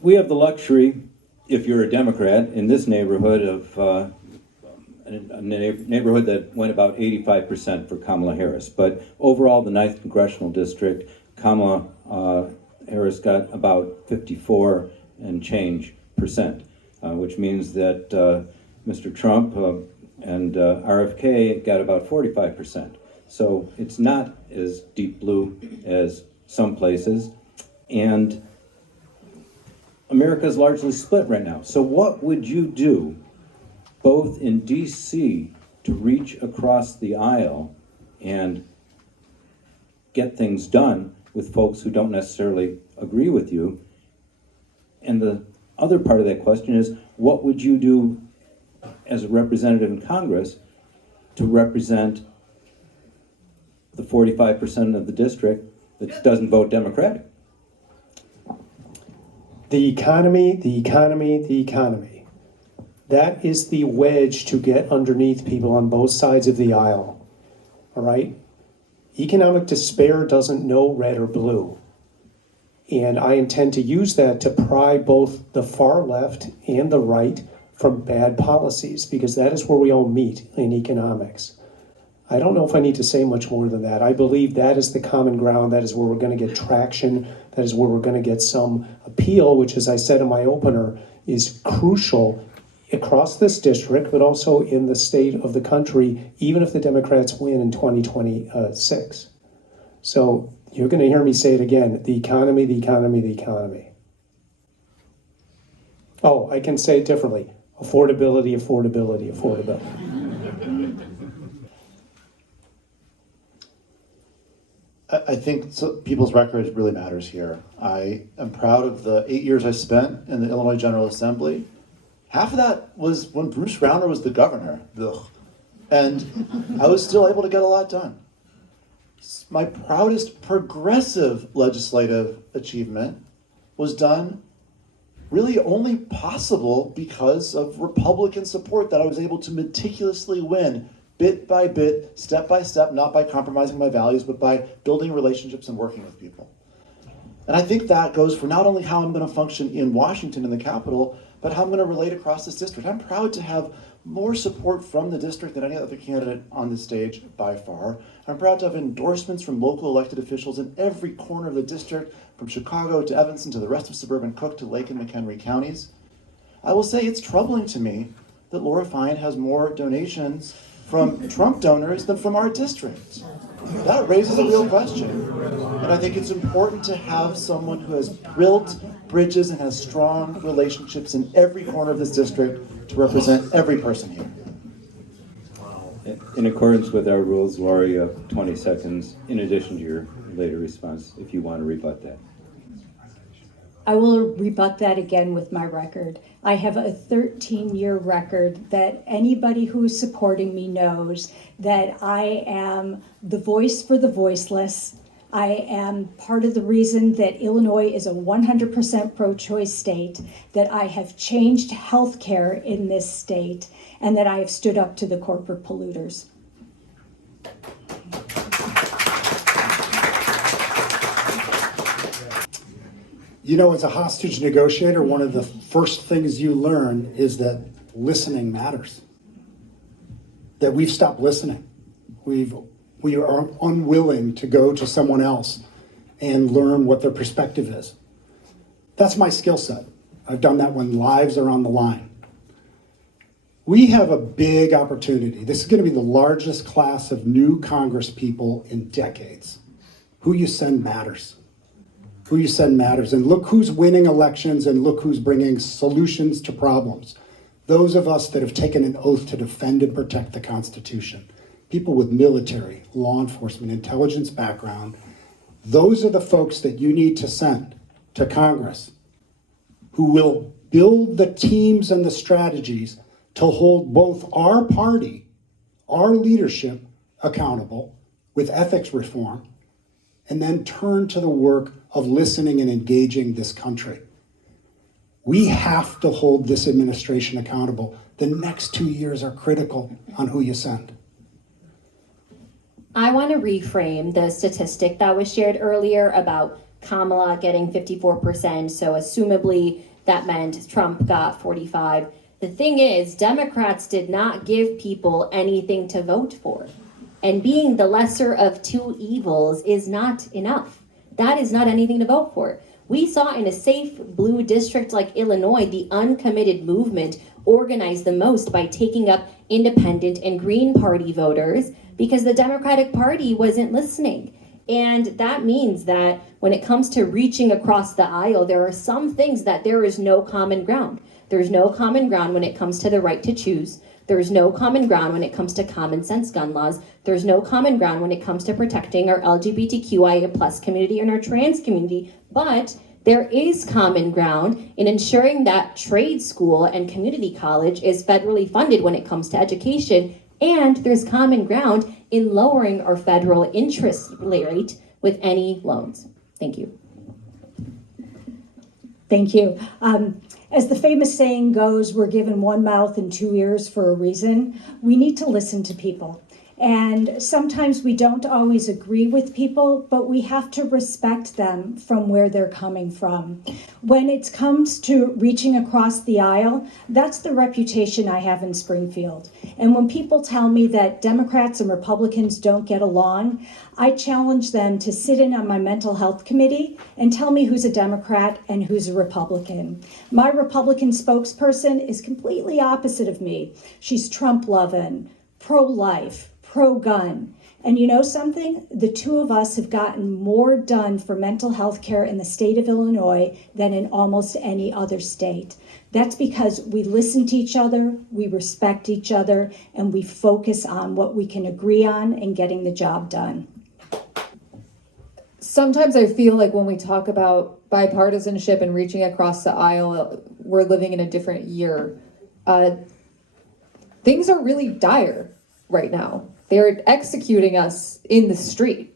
we have the luxury, if you're a Democrat, in this neighborhood of a neighborhood that went about 85% for Kamala Harris. But overall, the 9th Congressional District, Kamala Harris got about 54 and change percent, which means that Mr. Trump and RFK got about 45%. So it's not as deep blue as some places. And America is largely split right now. So what would you do, both in DC, to reach across the aisle and get things done with folks who don't necessarily agree with you? And the other part of that question is, what would you do as a representative in Congress to represent the 45% of the district that doesn't vote Democratic? The economy, the economy, the economy. That is the wedge to get underneath people on both sides of the aisle, all right? Economic despair doesn't know red or blue. And I intend to use that to pry both the far left and the right from bad policies, because that is where we all meet in economics. I don't know if I need to say much more than that. I believe that is the common ground. That is where we're going to get traction. That is where we're going to get some appeal, which, as I said in my opener, is crucial across this district, but also in the state of the country, even if the Democrats win in 2026. So you're going to hear me say it again: the economy, the economy, the economy. Oh, I can say it differently: affordability, affordability, affordability. I think people's record really matters here. I am proud of the 8 years I spent in the Illinois General Assembly. Half of that was when Bruce Rauner was the governor. Ugh. And I was still able to get a lot done. My proudest progressive legislative achievement was done really only possible because of Republican support that I was able to meticulously win, bit by bit, step by step, not by compromising my values, but by building relationships and working with people. And I think that goes for not only how I'm going to function in Washington, in the Capitol, but how I'm going to relate across this district. I'm proud to have more support from the district than any other candidate on this stage by far. I'm proud to have endorsements from local elected officials in every corner of the district, from Chicago to Evanston to the rest of suburban Cook to Lake and McHenry counties. I will say it's troubling to me that Laura Fine has more donations from Trump donors than from our district. That raises a real question. And I think it's important to have someone who has built bridges and has strong relationships in every corner of this district to represent every person here. In accordance with our rules, Laura, you have 20 seconds in addition to your later response if you want to rebut that. I will rebut that again with my record. I have a 13-year record that anybody who is supporting me knows that I am the voice for the voiceless. I am part of the reason that Illinois is a 100% pro-choice state, that I have changed healthcare in this state, and that I have stood up to the corporate polluters. You know, as a hostage negotiator, one of the first things you learn is that listening matters. That we've stopped listening. We are unwilling to go to someone else and learn what their perspective is. That's my skill set. I've done that when lives are on the line. We have a big opportunity. This is going to be the largest class of new Congress people in decades. Who you send matters. Who you send matters. And look who's winning elections and look who's bringing solutions to problems. Those of us that have taken an oath to defend and protect the Constitution. People with military, law enforcement, intelligence background. Those are the folks that you need to send to Congress who will build the teams and the strategies to hold both our party, our leadership accountable with ethics reform, and then turn to the work of listening and engaging this country. We have to hold this administration accountable. The next 2 years are critical on who you send. I want to reframe the statistic that was shared earlier about Kamala getting 54%, so assumably that meant Trump got 45. The thing is, Democrats did not give people anything to vote for. And being the lesser of two evils is not enough. That is not anything to vote for. We saw in a safe blue district like Illinois, the uncommitted movement organized the most by taking up independent and Green Party voters because the Democratic Party wasn't listening. And that means that when it comes to reaching across the aisle, there are some things that there is no common ground. There's no common ground when it comes to the right to choose. There's no common ground when it comes to common sense gun laws. There's no common ground when it comes to protecting our LGBTQIA plus community and our trans community. But there is common ground in ensuring that trade school and community college is federally funded when it comes to education. And there's common ground in lowering our federal interest rate with any loans. Thank you. Thank you. As the famous saying goes, we're given one mouth and two ears for a reason. We need to listen to people. And sometimes we don't always agree with people, but we have to respect them from where they're coming from. When it comes to reaching across the aisle, that's the reputation I have in Springfield. And when people tell me that Democrats and Republicans don't get along, I challenge them to sit in on my mental health committee and tell me who's a Democrat and who's a Republican. My Republican spokesperson is completely opposite of me. She's Trump-loving, pro-life, pro-gun. And you know something? The two of us have gotten more done for mental health care in the state of Illinois than in almost any other state. That's because we listen to each other, we respect each other, and we focus on what we can agree on and getting the job done. Sometimes I feel like when we talk about bipartisanship and reaching across the aisle, we're living in a different year. Things are really dire right now. They're executing us in the street.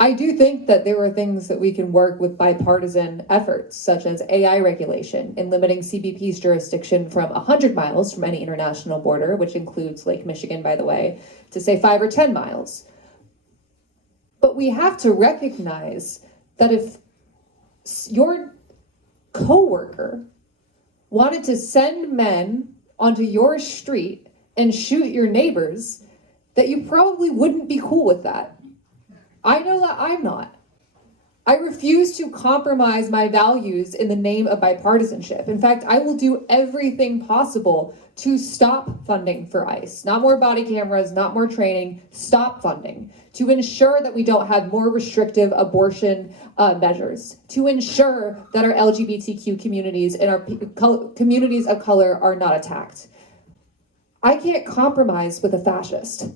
I do think that there are things that we can work with bipartisan efforts, such as AI regulation and limiting CBP's jurisdiction from 100 miles from any international border, which includes Lake Michigan, by the way, to say 5 or 10 miles. But we have to recognize that if your coworker wanted to send men onto your street and shoot your neighbors, that you probably wouldn't be cool with that. I know that I'm not. I refuse to compromise my values in the name of bipartisanship. In fact, I will do everything possible to stop funding for ICE. Not more body cameras, not more training, stop funding. To ensure that we don't have more restrictive abortion measures. To ensure that our LGBTQ communities and our communities of color are not attacked. I can't compromise with a fascist.